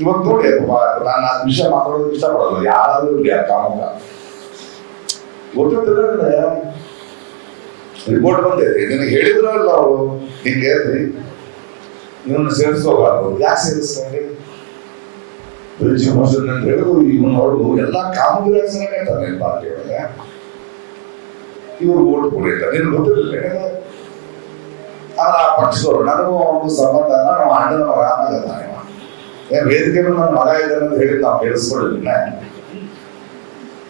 ಇವತ್ತು ನೋಡಿ ನಾನು ಆ ವಿಷಯ ಮಾತಾಡೋದಕ್ಕೆ ಇಷ್ಟಪಡಲ್ಲ ಯಾರಾದ್ರೂ ಇರ್ಲಿ ಆ ಕಾಮಕ ಗೊತ್ತಿರ್ತದೆ ರಿಪೋರ್ಟ್ ಬಂದೈತಿ ನಿನಗೆ ಹೇಳಿದ್ರಲ್ಲ ಅವರು, ಹಿಂಗೆ ಹೇಳ್ರಿ. ಇವನ್ನ ಸೇರಿಸೋಬಾರ್ದು ಯಾಕೆ ಸೇರಿಸ್ತಾರೆ ಬ್ರಿಜ್ ಮೋಷನ್ ಅಂತ ಹೇಳಿದ್ರು ಇವನ್ ಹೊರಡು ಎಲ್ಲ ಕಾಮಗಾರಿ ನಿಮ್ಮ ಪಾರ್ಟಿ ಒಳಗೆ. ಇವ್ರು ಓಟ್ ಕೊಡಿರ್ತಾರೆ ನಿನ್ ಗೊತ್ತಿರಲಿಲ್ಲ ಆದ್ರೆ ಆ ಪಕ್ಷದವ್ರು, ನನಗೂ ಒಂದು ಸಂಬಂಧ ನಾವು ಆಮೇಲೆ ಮಗ ಅನ್ನಗತ್ತಾನೆ ಏನ್ ವೇದಿಕೆ ಮೇಲೆ ನನ್ನ ಮಗ ಇದ್ದಾನೆ ಅಂತ ಹೇಳಿ ನಾವು ಕೇಳಿಸ್ಕೊಳ್ಳಿಲ್ಲ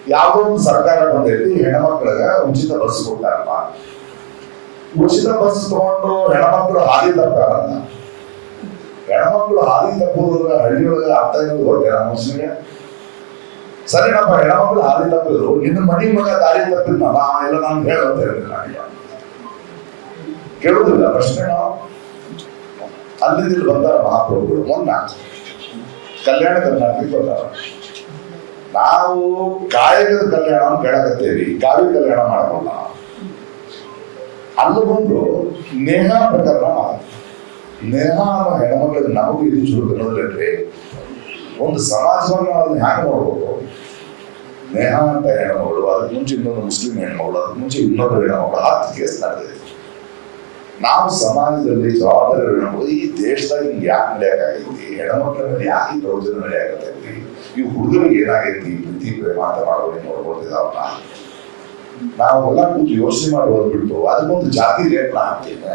ಯಾವುದೋ ಒಂದು ಸರ್ಕಾರ ಬಂದೈತಿ ಹೆಣ್ಮಕ್ಳಿಗೆ ಉಚಿತ ಬಸ್ ಕೊಟ್ಟಾರಪ್ಪ ಉಚಿತ ಬಸ್ ತಗೊಂಡು ಹೆಣ್ಮಕ್ಳು ಹಾದಿ ತಪ್ಪಾರನ್ನ ಹೆಣ್ಮಕ್ಳು ಹಾದಿ ತಪ್ಪುದ್ರ ಹಳ್ಳಿಯೊಳಗೆ ಅರ್ಥ ಇರೋದು ಗೊತ್ತಿಲ್ಲ ಮುಸ್ಲಿಮ್ಗೆ ಸರಿ ನಮ್ಮ ಹೆಣ್ಮಕ್ಳು ಹಾದಿ ತಪ್ಪಿದ್ರು ನಿನ್ನ ಮನಿ ಮಗ ದಾರಿ ತಪ್ಪಿದ್ನಲ್ಲ ಎಲ್ಲ ನಾನು ಹೇಳಂತ ಹೇಳಿದ್ರೆ ನನಗೆ ಕೇಳುದಿಲ್ಲ ಪ್ರಶ್ನೆ ನಾವು ಅಲ್ಲಿಂದ ಇಲ್ಲಿ ಬಂದಾರ ಮಹಾಪ್ರಭುಗಳು ಮೊನ್ನ ಕಲ್ಯಾಣ ಕರ್ನಾಟಕ ಬಂದಾರ ನಾವು ಕಾಯಕದ ಕಲ್ಯಾಣ ಬೆಳಗತ್ತೇವಿ ಕಾವ್ಯ ಕಲ್ಯಾಣ ಮಾಡಲ್ಲ ಅಲ್ಲಿ ಬಂದು ನೇಹ ಪ್ರಕರಣ ನೇಹ ಅನ್ನೋ ಹೆಣ್ಮಕ್ಳಿಗೆ ನಮಗೂ ಇದು ಶುರು ಅನ್ನೋದ್ರಲ್ಲಿ ಒಂದು ಸಮಾಜವನ್ನು ಅದನ್ನ ಹ್ಯಾಂಗ ನೋಡ್ಬೇಕು? ನೇಹ ಅಂತ ಹೆಣ್ಮಗಳು, ಅದಕ್ಕೆ ಮುಂಚೆ ಇನ್ನೊಂದು ಮುಸ್ಲಿಂ ಹೆಣ್ಮಗಳು, ಅದಕ್ಕೆ ಮುಂಚೆ ಇನ್ನೊಂದು ಹೆಣ್ಮಗಳು ಹತ್ತು ಕೇಸ್ ನಡೆದಿದೆ. ನಾವು ಸಮಾಜದಲ್ಲಿ ಜವಾಬ್ದಾರಿ ಹೆಣ್ಮಗಳು ಈ ದೇಶದಾಗ ಹಿಂಗೆ ಯಾಕೆ ನಡೆಯಕ್ಕಾಗೈತಿ ಹೆಣ್ಮಕ್ಳ ಮೇಲೆ ಯಾಕೆ ಪ್ರವಚನ ನಡೆಯಾಕತ್ತೈತಿ ಈ ಹುಡುಗರಿಗೆ ಏನಾಗೈತಿ? ಪ್ರೀತಿ ಪ್ರೇಮಾಂತ ಮಾಡೋದು ನೋಡ್ಕೊಳ್ತಿದಾವಲ್ಲ. ನಾವು ಎಲ್ಲ ಕೂತು ಯೋಚನೆ ಮಾಡಿ ಹೋಗ್ಬಿಟ್ಟು ಅದಕ್ಕೊಂದು ಜಾತಿ ಲೇಪನ ಹಾಕ್ತೇನೆ.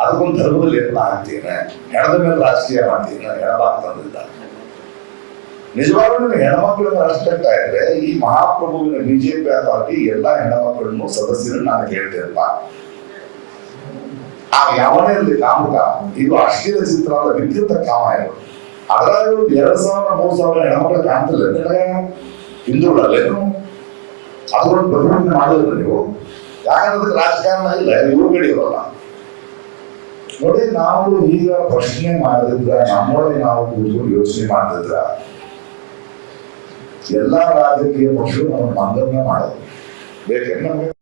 ಅದಕ್ಕೊಂದು ಧರ್ಮದ ಲೇಪನ ಹಾಕ್ತೇನೆ. ಹೆಣದ ಮೇಲೆ ರಾಜಕೀಯ ಮಾಡ್ತೀನಿ. ಹೆಣಬಾಗ್ತಂದಿದ್ದ ನಿಜವಾಗ್ಲೂ ಹೆಣ್ಮಕ್ಳನ್ನ ರೆಸ್ಪೆಕ್ಟ್ ಆಯ್ತಾರೆ ಈ ಮಹಾಪ್ರಭುವಿನ ಬಿಜೆಪಿ ಪಾರ್ಟಿ ಎಲ್ಲಾ ಹೆಣ್ಮಕ್ಳನ್ನು, ಸದಸ್ಯರನ್ನು ನಾನು ಕೇಳ್ತೇನಪ್ಪ ಆ ಯಾವನೇ ಇರಲಿ ಕಾಮಕ? ಇದು ಅಶ್ಲೀಲ ಚಿತ್ರ ಅಂತ ವಿದ್ಯುತ್ ಕಾಮ ಇದು ಅದರಲ್ಲೂ ಎರಡ್ ಸಾವಿರ ಮೂರ್ ಸಾವಿರ ಹೆಣ್ಮಕ್ಳು ಕಾಣ್ತಿಲ್ಲ. ಹಿಂದೂಗಳಲ್ಲೇನು? ಅದರೊಂದು ಪ್ರತಿಭಟನೆ ಮಾಡಿದ್ರು ನೀವು? ಯಾಕಂದ್ರೆ ರಾಜಕಾರಣ ಇಲ್ಲ. ಇವ್ರು ಇರೋಲ್ಲ ನೋಡಿ, ನಾವು ಈಗ ಪ್ರಶ್ನೆ ಮಾಡಿದ್ರ, ನಮ್ಮೊಳಗೆ ನಾವು ಕೂತ್ಕೊಂಡು ಯೋಚನೆ ಮಾಡಿದ್ರ, ಎಲ್ಲಾ ರಾಜಕೀಯ ಪಕ್ಷಗಳು ನಮ್ಮ ಮಂಗನ್ನ ಮಾಡೋದು. ಬೇಕೇ ನಮ್ಗೆ?